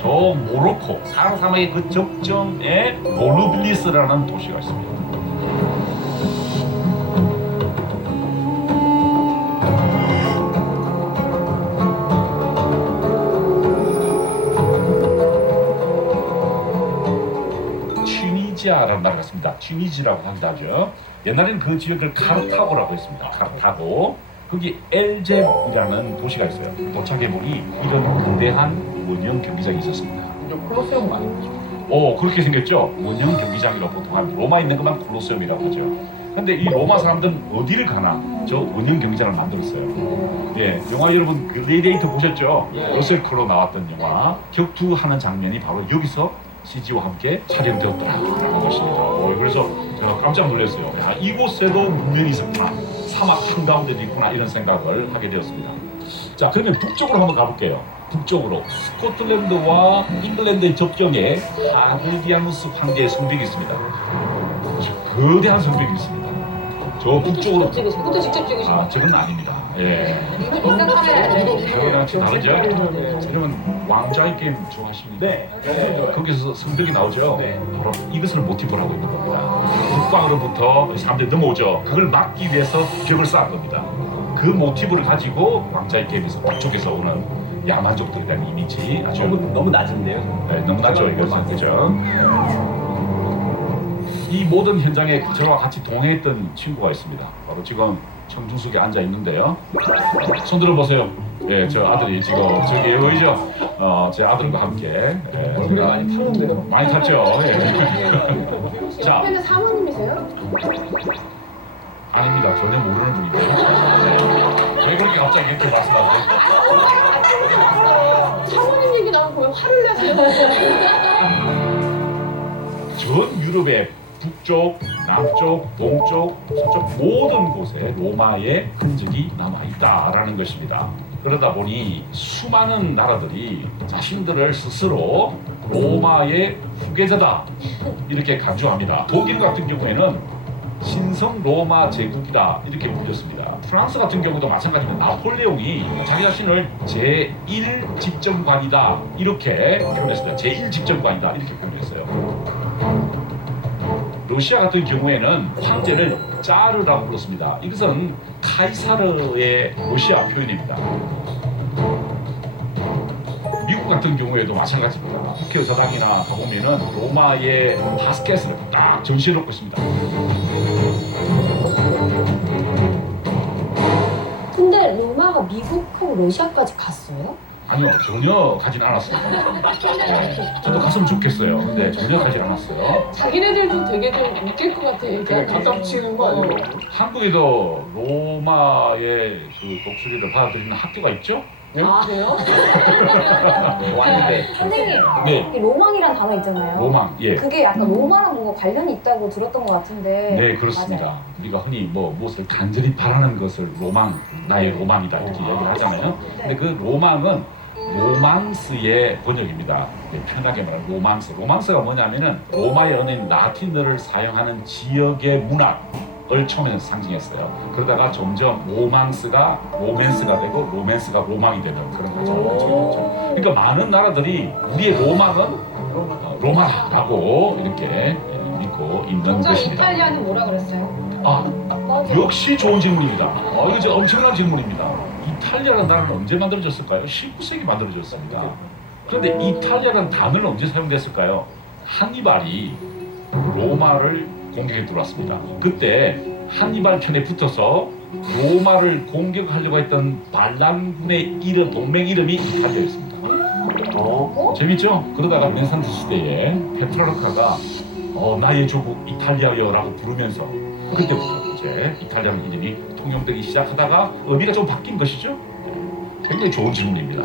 저 모로코 사하라 사막의 그 접점에 노르빌리스라는 도시가 있습니다. 튀니지아라는 나라가 있습니다. 튀니지라고 한다죠. 옛날에는 그 지역을 카르타고라고 했습니다. 카르타고. 거기 엘제이라는 도시가 있어요. 도착해보니 이런 거대한 원형 경기장이 있었습니다. 콜로세움 아닙니까? 그렇게 생겼죠. 원형 경기장이라고 보통 하면 로마에 있는 것만 콜로세움이라고 하죠. 근데 이 로마 사람들은 어디를 가나 저 원형 경기장을 만들었어요. 예, 영화 여러분 글래디에이터 보셨죠? 러셀 크로 나왔던 영화 격투하는 장면이 바로 여기서 CG와 함께 촬영되었더라는 것입니다. 그래서 제가 깜짝 놀랐어요. 야, 이곳에도 문명이 있었구나. 사막 한가운데도 있구나 이런 생각을 하게 되었습니다. 자, 그러면 북쪽으로 한번 가볼게요. 북쪽으로 스코틀랜드와 잉글랜드의 접경에 하들디아누스 황제의 성벽이 있습니다. 거대한 성벽이 있습니다. 저 북쪽으로 그것도 직접 찍으신 아, 저건 아닙니다. 예. 비싼 카메라예요. 그거랑 다르죠? 그러면 왕자의 게임 좋아하십니까? 네. 거기서 성벽이 나오죠? 네. 바로 이것을 모티브로 하고 있는 겁니다. 북방으로부터 사람들이 넘어오죠. 그걸 막기 위해서 벽을 쌓은 겁니다. 그 모티브를 가지고 왕자의 게임에서 북쪽에서 오는 야만족들에 대한 이미지 아주 너무 낮은데요? 네, 너무 낮죠 이것은. 그죠? 이 모든 현장에 저와 같이 동행했던 친구가 있습니다. 바로 지금 청중석에 앉아 있는데요. 손 들어보세요. 예, 저 아들이 지금 저기 보이죠? 제 아들과 함께 얼굴이 많이 탔는데요? 많이 탔죠. 예. 자, 옆에는 사모님이세요? 아닙니다. 전혀 모르는 분인데요. 왜 그렇게 갑자기 이렇게 말씀하세요? 사모님 얘기 나오고 왜 화를 내세요? 전 유럽의 북쪽, 남쪽, 동쪽, 서쪽 모든 곳에 로마의 흔적이 남아있다라는 것입니다. 그러다 보니 수많은 나라들이 자신들을 스스로 로마의 후계자다 이렇게 간주합니다. 독일 같은 경우에는 신성 로마 제국이다 이렇게 불렸습니다. 프랑스 같은 경우도 마찬가지입니다. 나폴레옹이 자기 자신을 제1 집정관이다 이렇게 표현했습니다. 제1 집정관이다 이렇게 표현했어요. 러시아 같은 경우에는 황제를 짜르라고 불렀습니다. 이것은 카이사르의 러시아 표현입니다. 미국 같은 경우에도 마찬가지입니다. 국회의사당이나 가보면은 로마의 바스켓을 딱 전시해 놓고 있습니다. 근데 로마가 미국하고 러시아까지 갔어요? 아니요, 전혀 가진 않았습니다. 네, 저도 갔으면 좋겠어요. 근데 전혀 가진 않았어요. 자기네들도 되게 좀 웃길 것 같아. 되게 가깝치는 거 아니에요? 한국에도 로마의 그 독수리를 받아들이는 학교가 있죠? 아, 그래요? 왔는데 선생님, 네, 이 로망이란 단어 있잖아요. 로망. 예. 그게 약간 로마랑 뭔가 관련이 있다고 들었던 것 같은데. 네, 그렇습니다. 맞아요. 우리가 흔히 무엇을 간절히 바라는 것을 로망, 나의 로망이다 이렇게 얘기를 하잖아요. 근데 그 로망은 로망스의 번역입니다. 편하게 말하면 로망스. 로망스가 뭐냐면은 로마의 언어인 라틴어를 사용하는 지역의 문학을 처음에는 상징했어요. 그러다가 점점 로망스가 로맨스가 되고 로맨스가 로망이 되는 그런 거죠. 그러니까 많은 나라들이 우리의 로망은 로마라고 이렇게 믿고 있는 정작 것입니다. 이탈리아는 뭐라 그랬어요? 역시 좋은 질문입니다. 이거 이제 엄청난 질문입니다. 이탈리아라는 나라는 언제 만들어졌을까요? 19세기 만들어졌습니다. 그런데 이탈리아라는 단어는 언제 사용됐을까요? 한니발이 로마를 공격해 들어왔습니다. 그때 한니발 편에 붙어서 로마를 공격하려고 했던 반란군의 이름, 동맹 이름이 이탈리아였습니다. 재밌죠? 그러다가 르네상스 시대에 페트라르카가 나의 조국 이탈리아여라고 부르면서 그때부터 이제 이탈리아는 이름이 통용되기 시작하다가 의미가 좀 바뀐 것이죠. 굉장히 좋은 질문입니다.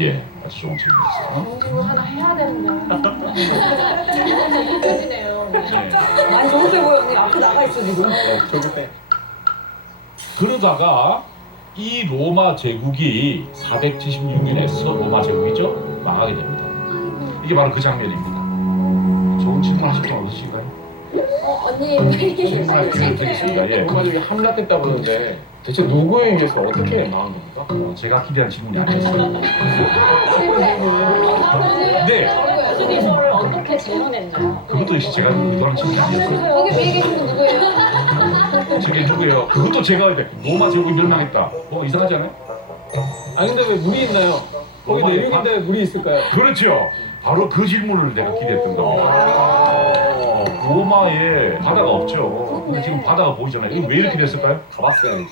예, 아주 좋은 질문이었어요. 공부 하나 해야 되는데. 재밌어지네요. 네. 많이 좋게 보여, 언니. 앞에 나가 있어, 지금. 조급해. 그러다가 이 로마 제국이 476년에 로마 제국이죠 망하게 됩니다. 이게 바로 그 장면입니다. 좋은 질문 하실 분 없으신가요? 언니, 질문할 기회를 드리겠습니다. 예. 로마족이 함락했다고 하는데 대체 누구에 의해서 어떻게 망한 겁니까? 제가 기대한 질문이 아니었어요. 사모님. 그렇게 질문했나요? 그것도 역시 제가 의도하는 질문이 아니었어요. 여기 위에 계신 분 누구예요? 저게 누구예요? 그것도 제가 이제 로마 제국이 멸망했다. 뭐 이상하지 않아요? 아 근데 왜 물이 있나요? 거기 로마에 내륙인데 왜 물이 있을까요? 그렇죠. 바로 그 질문을 내가 기대했던 겁니다. 로마에 바다가 없죠. 근데 지금 바다가 보이잖아요. 이거 왜 이렇게 됐을까요? 가봤어야지.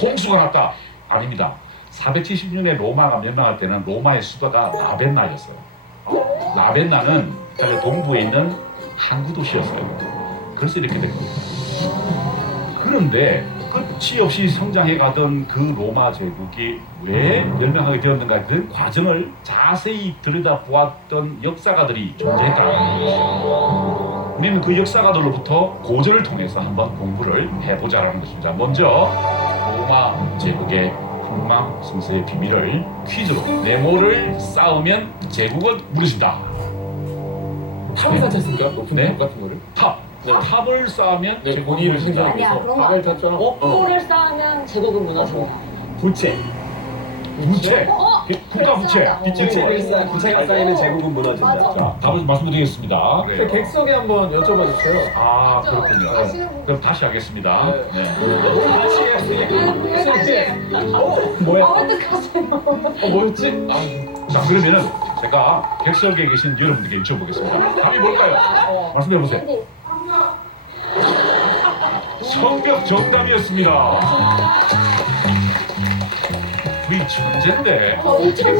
홍수가 났다. 아닙니다. 470년에 로마가 멸망할 때는 로마의 수도가 라벤나였어요. 라벤나는 이탈리아 동부에 있는 항구 도시였어요. 그래서 이렇게 된 겁니다. 그런데 끝이 없이 성장해 가던 그 로마 제국이 왜 멸망하게 되었는가 그 과정을 자세히 들여다보았던 역사가들이 존재했다는 것이죠. 우리는 그 역사가들로부터 고전을 통해서 한번 공부를 해보자라는 것입니다. 먼저 로마 제국의 흥망성쇠의 비밀을 퀴즈로 네모를 쌓으면 제국은 무너진다. 탑을 쌓았습니까? 높은 네? 탑 같은 거를? 탑. 탑을 쌓으면 네, 제국은 본인을 무너진다. 아니야, 생산해서 그런 거 박을 탔잖아. 옥고를 쌓으면 제국은 무너진다. 부채. 부채. 국가 부채. 부채가 쌓이면 제국은 무너진다. 맞아. 자, 답을 말씀드리겠습니다. 그 객석에 한번 여쭤봐 주세요. 아, 그렇군요. 아시는 분. 그럼 다시 하겠습니다. 네. 네. 뭐야? 어떡하세요? 뭐였지? 자, 그러면은 제가 객석에 계신 여러분들께 여쭤보겠습니다. 답이 뭘까요? 말씀해 보세요. 성벽 정답이었습니다. 우리 천재인데. 천재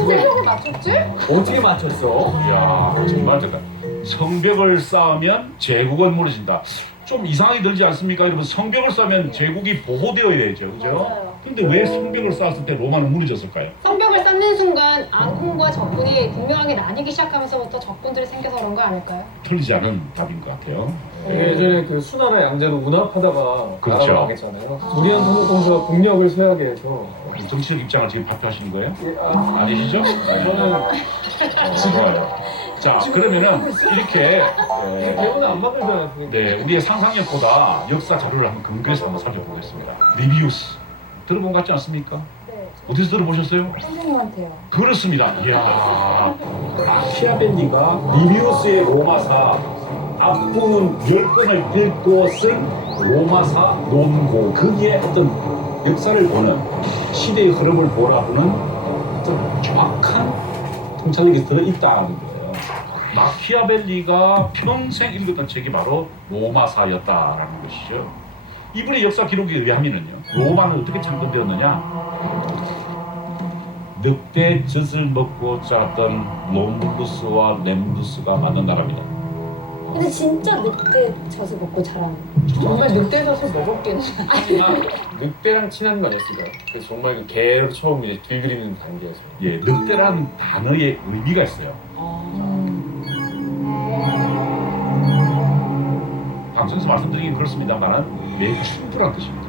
맞췄지? 어떻게 맞췄어? 이야, 정말 대단. 성벽을 쌓으면 제국은 무너진다. 좀 이상하게 들지 않습니까? 여러분, 성벽을 쌓으면 제국이 보호되어야 되죠, 그죠? 맞아요. 근데 왜 성벽을 쌓았을 때 로마는 무너졌을까요? 성벽을 쌓는 순간 안군과 적군이 분명하게 나뉘기 시작하면서부터 적군들이 생겨서 그런 거 아닐까요? 틀리지 않은 답인 것 같아요. 예전에 그 수나라 양자로 운합하다가 그렇죠. 나라가 망했잖아요. 무리한 성공공주가 국력을 쇠하게 해서 정치적 입장을 지금 발표하시는 거예요? 예, 아, 아니시죠? 저는 좋아요. 자, 그러면은 이렇게 대본은 안 만들잖아요. 네, 우리의 상상력보다 역사 자료를 한번 근거해서 한번 살펴보겠습니다. 리비우스 들어본 것 같지 않습니까? 네, 어디서 들어보셨어요? 선생님한테요. 그렇습니다. 이야, 마키아벨리가 리비우스의 로마사 앞부분 10권을 읽고 쓴 로마사 논고 거기에 어떤 역사를 보는 시대의 흐름을 보라는 어떤 정확한 통찰력이 들어있다는 거예요. 마키아벨리가 평생 읽었던 책이 바로 로마사였다라는 것이죠. 이분의 역사 기록에 의하면요, 로마는 어떻게 창건되었느냐? 늑대 젖을 먹고 자랐던 롬블루스와 렘루스가 만든 나라입니다. 근데 진짜 늑대 젖을 먹고 자란. 정말 늑대져서 먹었겠네. 하지만 늑대랑 친한 거 아니었을까요? 그래서 정말 그 개로 처음 이제 길들이는 단계에서 예, 늑대라는 단어의 의미가 있어요. 방송에서 말씀드리긴 그렇습니다만 매춘부란 뜻입니다.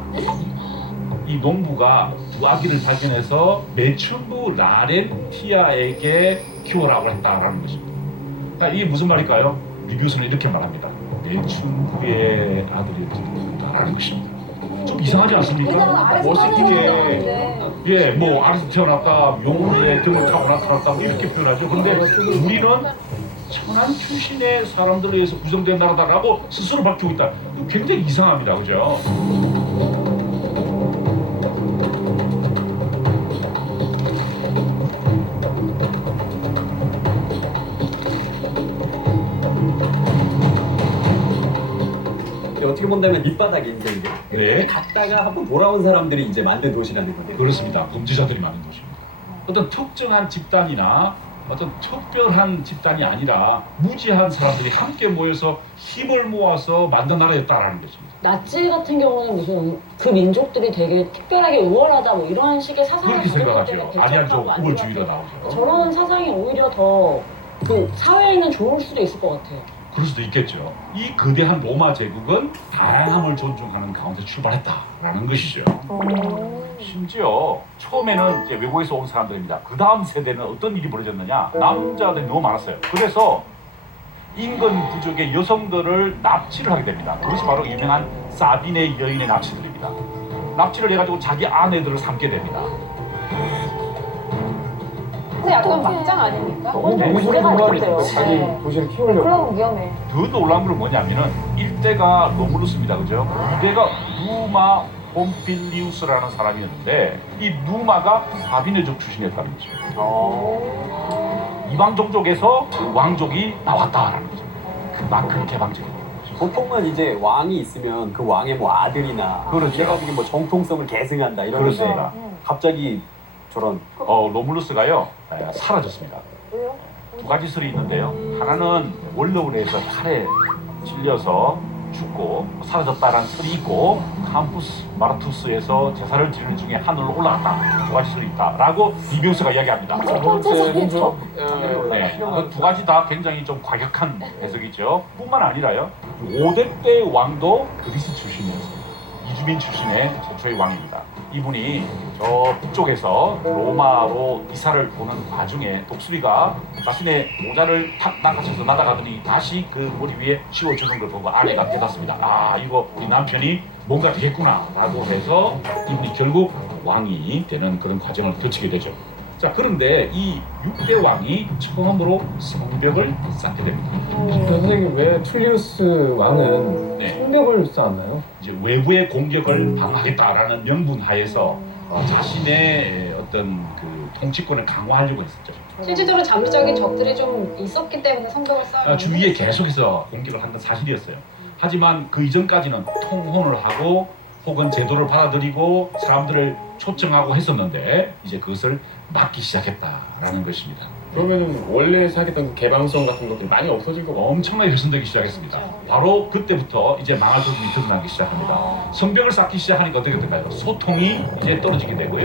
이 농부가 두 아기를 발견해서 매춘부 라렌티아에게 키우라고 했다라는 것입니다. 그러니까 이게 무슨 말일까요? 리뷰스는 이렇게 말합니다. 매춘부의 아들이었다라는 것입니다. 좀 이상하지 않습니까? 우리나라 아래서 멋있게. 예, 뭐 아래서 태어났다, 용의 등을 타고 나타났다, 뭐 이렇게 표현하죠. 근데 우리는 천한 출신의 사람들에 의해서 구성된 나라다라고 스스로 밝히고 있다. 굉장히 이상합니다, 그죠? 어떻게 본다면 밑바닥인데 이게. 네. 갔다가 한번 돌아온 사람들이 이제 만든 도시라는 건데. 그렇습니다. 범죄자들이 많은 도시입니다. 어떤 특정한 집단이나 어떤 특별한 집단이 아니라 무지한 사람들이 함께 모여서 힘을 모아서 만든 나라였다라는 것입니다. 나치 같은 경우는 무슨 그 민족들이 되게 특별하게 우월하다 뭐 이런 식의 사상을 그렇게 가지고 생각하죠. 때문에 아리안족 배척하고 안 우월주의가 좋아하고 나오죠. 저런 사상이 오히려 더 그 사회에는 좋을 수도 있을 것 같아요. 그럴 수도 있겠죠. 이 거대한 로마 제국은 다양함을 존중하는 가운데 출발했다라는 것이죠. 심지어 처음에는 이제 외국에서 온 사람들입니다. 그 다음 세대는 어떤 일이 벌어졌느냐? 남자들이 너무 많았어요. 그래서 인근 부족의 여성들을 납치를 하게 됩니다. 그것이 바로 유명한 사비네 여인의 납치들입니다. 납치를 해가지고 자기 아내들을 삼게 됩니다. 그것도 약간 막장 아닙니까? 너무 네, 무시를 문제가 하는 있대요. 자기 네. 도시를 키우려고. 그러면 위험해. 더 놀라운 건 뭐냐면은 일대가 로물루스입니다, 그죠? 이대가 누마 폼필리우스라는 사람이었는데 이 누마가 사비네족 출신이었다는 거죠. 이방 종족에서 왕족이 나왔다라는 거죠. 그만큼 개방적인 거죠. 보통은 이제 왕이 있으면 그 왕의 뭐 아들이나 그렇죠. 이래가지고 뭐 정통성을 계승한다 이런 그렇습니다. 건데 갑자기 저런 로물루스가요 사라졌습니다. 왜요? 두 가지 설이 있는데요. 하나는 월러울에서 칼에 찔려서 죽고 사라졌다라는 설이 있고 캠푸스 마르투스에서 제사를 지내는 중에 하늘로 올라갔다. 두 가지 설이 있다라고 이병수가 이야기합니다. 첫 번째는 좀 네, 그 두 가지 다 굉장히 좀 과격한 해석이죠. 뿐만 아니라요. 5대 때 왕도 그리스 출신이었어요. 이주민 출신의 최초의 왕입니다. 이분이 저 북쪽에서 로마로 이사를 오는 와중에 독수리가 자신의 모자를 탁 낚아쳐서 날아가더니 다시 그 머리 위에 씌워주는 걸 보고 아내가 깨닫습니다. 아, 이거 우리 남편이 뭔가 되겠구나 라고 해서 이분이 결국 왕이 되는 그런 과정을 거치게 되죠. 자, 그런데 이 6대 왕이 처음으로 성벽을 쌓게 됩니다. 선생님 왜 툴리우스 왕은 네. 성벽을 쌓았나요? 이제 외부의 공격을 방어하겠다라는 명분 하에서 자신의 어떤 그 통치권을 강화하려고 했었죠. 실질적으로 잠재적인 적들이 좀 있었기 때문에 성벽을 쌓았는데 주위에 계속해서 공격을 한 건 사실이었어요. 하지만 그 이전까지는 통혼을 하고 혹은 제도를 받아들이고 사람들을 초청하고 했었는데 이제 그것을 막기 시작했다라는 것입니다. 그러면은 원래 생각했던 그 개방성 같은 것들이 많이 없어질 거고. 엄청나게 훼손되기 시작했습니다. 바로 그때부터 이제 망할 부분이 드러나기 시작합니다. 성벽을 쌓기 시작하니까 어떻게 될까요? 소통이 이제 떨어지게 되고요.